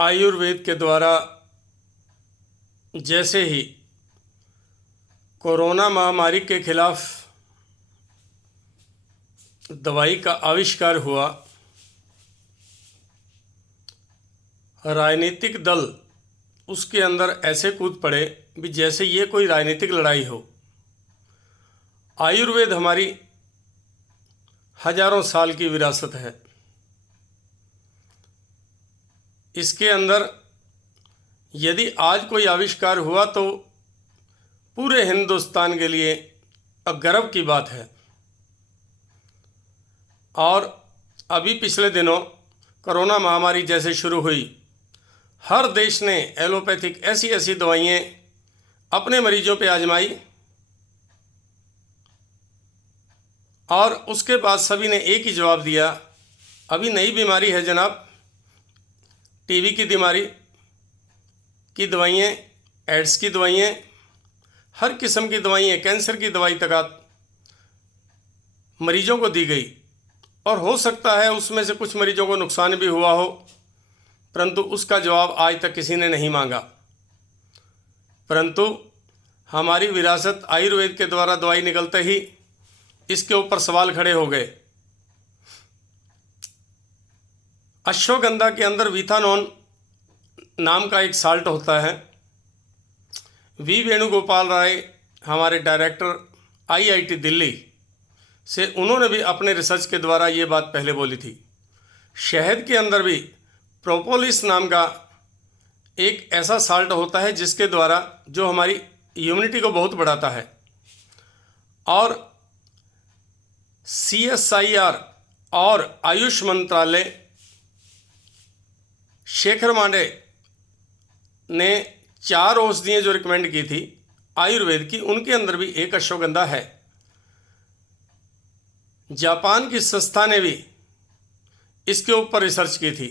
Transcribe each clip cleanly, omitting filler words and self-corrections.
आयुर्वेद के द्वारा जैसे ही कोरोना महामारी के खिलाफ दवाई का आविष्कार हुआ, राजनीतिक दल उसके अंदर ऐसे कूद पड़े भी जैसे ये कोई राजनीतिक लड़ाई हो। आयुर्वेद हमारी हजारों साल की विरासत है। इसके अंदर यदि आज कोई आविष्कार हुआ तो पूरे हिंदुस्तान के लिए गर्व की बात है। और अभी पिछले दिनों कोरोना महामारी जैसे शुरू हुई, हर देश ने एलोपैथिक ऐसी ऐसी दवाइयाँ अपने मरीजों पे आजमाई और उसके बाद सभी ने एक ही जवाब दिया, अभी नई बीमारी है जनाब, टीबी की बीमारी की दवाइयाँ, एड्स की दवाइयाँ, हर किस्म की दवाइयाँ, कैंसर की दवाई तक मरीजों को दी गई। और हो सकता है उसमें से कुछ मरीजों को नुकसान भी हुआ हो, परंतु उसका जवाब आज तक किसी ने नहीं मांगा। परंतु हमारी विरासत आयुर्वेद के द्वारा दवाई निकलते ही इसके ऊपर सवाल खड़े हो गए। अश्वगंधा के अंदर वीथानोन नाम का एक साल्ट होता है। वी वेणुगोपाल राय हमारे डायरेक्टर आईआईटी दिल्ली से, उन्होंने भी अपने रिसर्च के द्वारा ये बात पहले बोली थी। शहद के अंदर भी प्रोपोलिस नाम का एक ऐसा साल्ट होता है जिसके द्वारा जो हमारी इम्यूनिटी को बहुत बढ़ाता है। और CSIR और आयुष मंत्रालय, शेखर मांडे ने 4 औषधियाँ जो रिकमेंड की थी आयुर्वेद की, उनके अंदर भी एक अश्वगंधा है। जापान की संस्था ने भी इसके ऊपर रिसर्च की थी,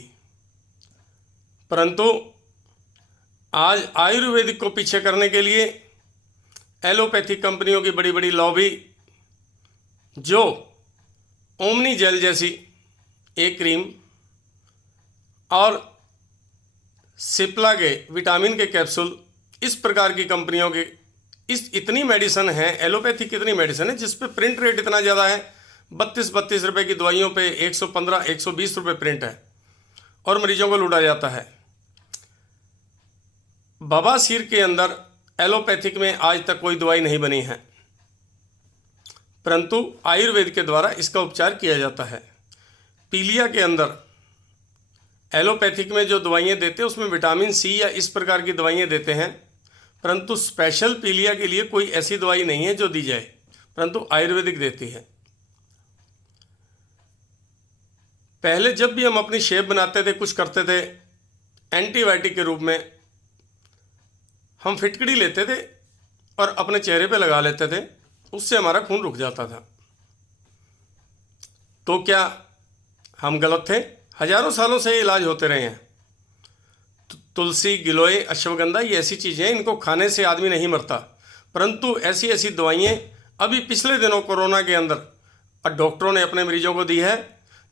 परंतु आज आयुर्वेदिक को पीछे करने के लिए एलोपैथिक कंपनियों की बड़ी बड़ी लॉबी, जो ओमनी जेल जैसी एक क्रीम और सिप्ला के विटामिन के कैप्सूल, इस प्रकार की कंपनियों के इतनी मेडिसिन है, एलोपैथिक इतनी मेडिसिन है जिस पे प्रिंट रेट इतना ज़्यादा है, 32 रुपए की दवाइयों पे 115-120 रुपये प्रिंट है और मरीजों को लूटा जाता है। बवासीर के अंदर एलोपैथिक में आज तक कोई दवाई नहीं बनी है, परंतु आयुर्वेद के द्वारा इसका उपचार किया जाता है। पीलिया के अंदर एलोपैथिक में जो दवाइयाँ देते हैं उसमें विटामिन सी या इस प्रकार की दवाइयाँ देते हैं, परंतु स्पेशल पीलिया के लिए कोई ऐसी दवाई नहीं है जो दी जाए, परंतु आयुर्वेदिक देती है। पहले जब भी हम अपनी शेप बनाते थे, कुछ करते थे, एंटीबायोटिक के रूप में हम फिटकड़ी लेते थे और अपने चेहरे पे लगा लेते थे, उससे हमारा खून रुक जाता था। तो क्या हम गलत थे? हजारों सालों से ये इलाज होते रहे हैं। तुलसी, गिलोय, अश्वगंधा, ये ऐसी चीज़ें हैं, इनको खाने से आदमी नहीं मरता, परंतु ऐसी ऐसी दवाइयाँ अभी पिछले दिनों कोरोना के अंदर डॉक्टरों ने अपने मरीजों को दी है,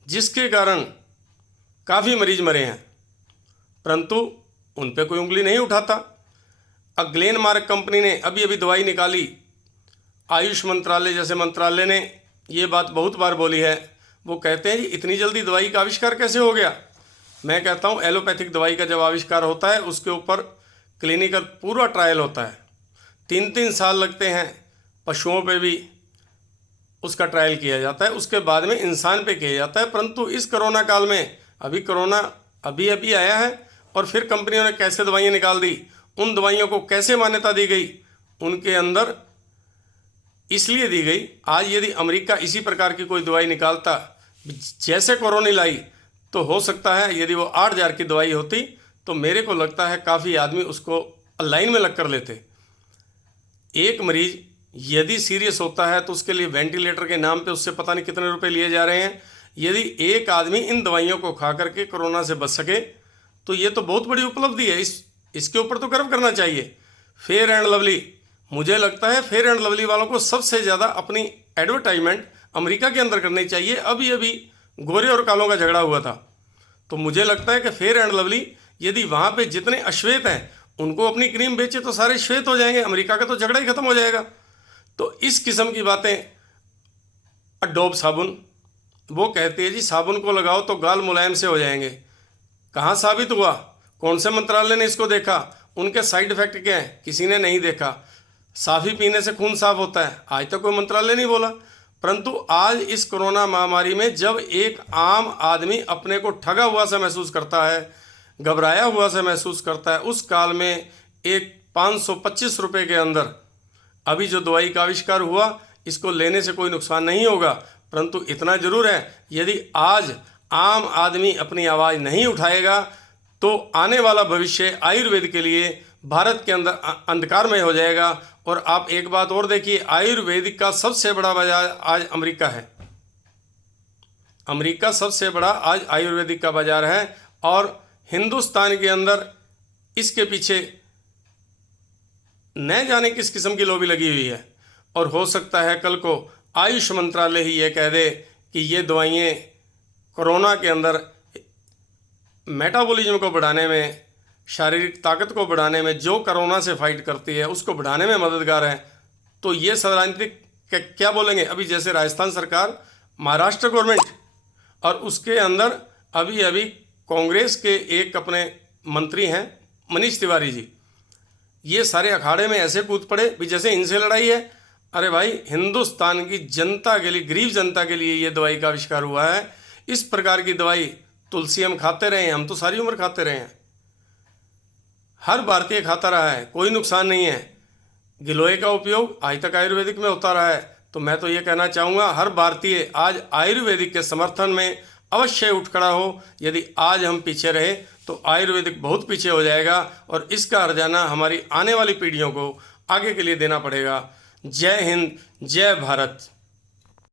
जिसके कारण काफ़ी मरीज मरे हैं, परंतु उन पे कोई उंगली नहीं उठाता। ग्लेनमार्क कंपनी ने अभी अभी दवाई निकाली, आयुष मंत्रालय जैसे मंत्रालय ने ये बात बहुत बार बोली है, वो कहते हैं जी इतनी जल्दी दवाई का आविष्कार कैसे हो गया। मैं कहता हूँ एलोपैथिक दवाई का जब आविष्कार होता है उसके ऊपर क्लिनिकल पूरा ट्रायल होता है, 3-3 साल लगते हैं, पशुओं पे भी उसका ट्रायल किया जाता है, उसके बाद में इंसान पे किया जाता है। परंतु इस कोरोना काल में, अभी कोरोना अभी अभी आया है और फिर कंपनियों ने कैसे दवाइयाँ निकाल दी, उन दवाइयों को कैसे मान्यता दी गई, उनके अंदर इसलिए दी गई। आज यदि अमेरिका इसी प्रकार की कोई दवाई निकालता जैसे कोरोना लाई, तो हो सकता है यदि वो 8,000 की दवाई होती तो मेरे को लगता है काफ़ी आदमी उसको लाइन में लग कर लेते। एक मरीज यदि सीरियस होता है तो उसके लिए वेंटिलेटर के नाम पे उससे पता नहीं कितने रुपए लिए जा रहे हैं। यदि एक आदमी इन दवाइयों को खा करके कोरोना से बच सके तो ये तो बहुत बड़ी उपलब्धि है, इसके ऊपर तो गर्व करना चाहिए। फेयर एंड लवली, मुझे लगता है फेयर एंड लवली वालों को सबसे ज़्यादा अपनी एडवर्टाइजमेंट अमेरिका के अंदर करनी चाहिए। अभी अभी गोरे और कालों का झगड़ा हुआ था, तो मुझे लगता है कि फेयर एंड लवली यदि वहाँ पे जितने अश्वेत हैं उनको अपनी क्रीम बेचे तो सारे श्वेत हो जाएंगे, अमेरिका का तो झगड़ा ही खत्म हो जाएगा। तो इस किस्म की बातें। डोब साबुन, वो कहती है जी साबुन को लगाओ तो गाल मुलायम से हो जाएंगे। कहाँ साबित हुआ? कौन से मंत्रालय ने इसको देखा? उनके साइड इफेक्ट क्या हैं? किसी ने नहीं देखा। साफ़ी पीने से खून साफ होता है, आज तक कोई मंत्रालय नहीं बोला। परंतु आज इस कोरोना महामारी में जब एक आम आदमी अपने को ठगा हुआ सा महसूस करता है, घबराया हुआ सा महसूस करता है, उस काल में एक 525 रुपये के अंदर अभी जो दवाई का आविष्कार हुआ, इसको लेने से कोई नुकसान नहीं होगा। परंतु इतना जरूर है, यदि आज आम आदमी अपनी आवाज़ नहीं उठाएगा तो आने वाला भविष्य आयुर्वेद के लिए भारत के अंदर अंधकारमय हो जाएगा। और आप एक बात और देखिए, आयुर्वेदिक का सबसे बड़ा बाजार आज अमेरिका है। अमेरिका सबसे बड़ा आज आयुर्वेदिक का बाजार है और हिंदुस्तान के अंदर इसके पीछे न जाने किस किस्म की लॉबी लगी हुई है। और हो सकता है कल को आयुष मंत्रालय ही ये कह दे कि ये दवाइयाँ कोरोना के अंदर मेटाबॉलिज्म को बढ़ाने में, शारीरिक ताकत को बढ़ाने में, जो कोरोना से फाइट करती है उसको बढ़ाने में मददगार है। तो ये सब राजनीतिक क्या बोलेंगे? अभी जैसे राजस्थान सरकार, महाराष्ट्र गवर्नमेंट और उसके अंदर अभी अभी कांग्रेस के एक अपने मंत्री हैं मनीष तिवारी जी, ये सारे अखाड़े में ऐसे कूद पड़े भी जैसे इनसे लड़ाई है। अरे भाई, हिंदुस्तान की जनता के लिए, गरीब जनता के लिए ये दवाई का आविष्कार हुआ है। इस प्रकार की दवाई तुलसी हम खाते रहे हैं, हम तो सारी उम्र खाते रहे हैं, हर भारतीय खाता रहा है, कोई नुकसान नहीं है। गिलोय का उपयोग आज तक आयुर्वेदिक में होता रहा है। तो मैं तो ये कहना चाहूँगा, हर भारतीय आज आयुर्वेदिक के समर्थन में अवश्य उठ खड़ा हो। यदि आज हम पीछे रहे तो आयुर्वेदिक बहुत पीछे हो जाएगा और इसका हर्जाना हमारी आने वाली पीढ़ियों को आगे के लिए देना पड़ेगा। जय हिंद, जय भारत।